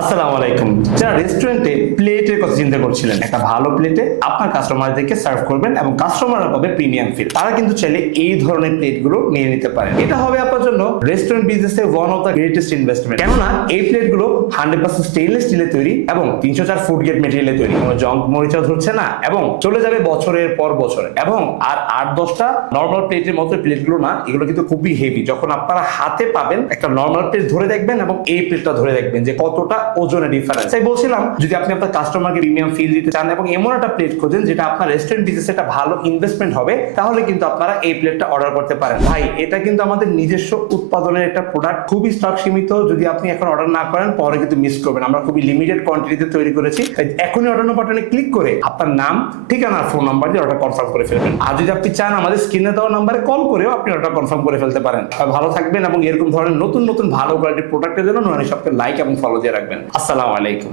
আসসালামু আলাইকুম। যারা রেস্টুরেন্টে প্লেটের কথা চিন্তা করছিলেন, একটা ভালো প্লেটে আপনার কাস্টমারদেরকে সার্ভ করবেন এবং কাস্টমাররা পাবে প্রিমিয়াম ফিল, তারা কিন্তু চাইলে এই ধরনের প্লেটগুলো নিয়ে নিতে পারেন। এটা হবে আপনার জন্য রেস্টুরেন্ট বিজনেসে one of the greatest investment. কেননা এই প্লেটগুলো 100% স্টেইনলেস স্টিলে তৈরি এবং 304 ফুড গ্রেড মেটেরিয়ালে তৈরি। কোনো জং মরিচা ধরছে না এবং চলে যাবে বছরের পর বছর। এবং আর 8-10টা নর্মাল প্লেটের মতো প্লেটগুলো না, এগুলো কিন্তু খুবই হেভি। যখন আপনারা হাতে পাবেন, একটা নর্মাল প্লেট ধরে দেখবেন এবং এই প্লেটটা ধরে দেখবেন যে কতটা ওজনের ডিফারেন্স। তাই বলছিলাম, যদি আপনি আপনার কাস্টমারকে প্রিমিয়াম ফিল দিতে চান এবং এমন একটা প্লেট খোঁজেন যেটা আপনার রেস্টুরেন্ট বিজনেসে একটা ভালো ইনভেস্টমেন্ট হবে, তাহলে কিন্তু আপনারা এই প্লেটটা অর্ডার করতে পারেন। ভাই, এটা কিন্তু আমাদের নিজস্ব উৎপাদনের একটা প্রোডাক্ট, খুবই স্টক সীমিত। যদি আপনি এখন অর্ডার না করেন, পরে কিন্তু মিস করবেন। আমরা খুবই লিমিটেড কোয়ান্টিটিতে তৈরি করেছি। তাই এখনই অর্ডার নাও বাটনে ক্লিক করে আপনার নাম, ঠিকানা, ফোন নাম্বার দিয়ে অর্ডার কনফার্ম করে ফেলবেন। আর যদি আপনি চান, আমাদের স্ক্রিনে দেওয়া নাম্বারে কল করেও আপনি অর্ডার কনফার্ম করে ফেলতে পারেন। ভালো থাকবেন এবং এরকম ধরনের নতুন নতুন ভালো কোয়ালিটির প্রোডাক্টের জন্য নোয়ানী শপকে লাইক এবং ফলো দিয়ে রাখবেন। আসসালামু আলাইকুম।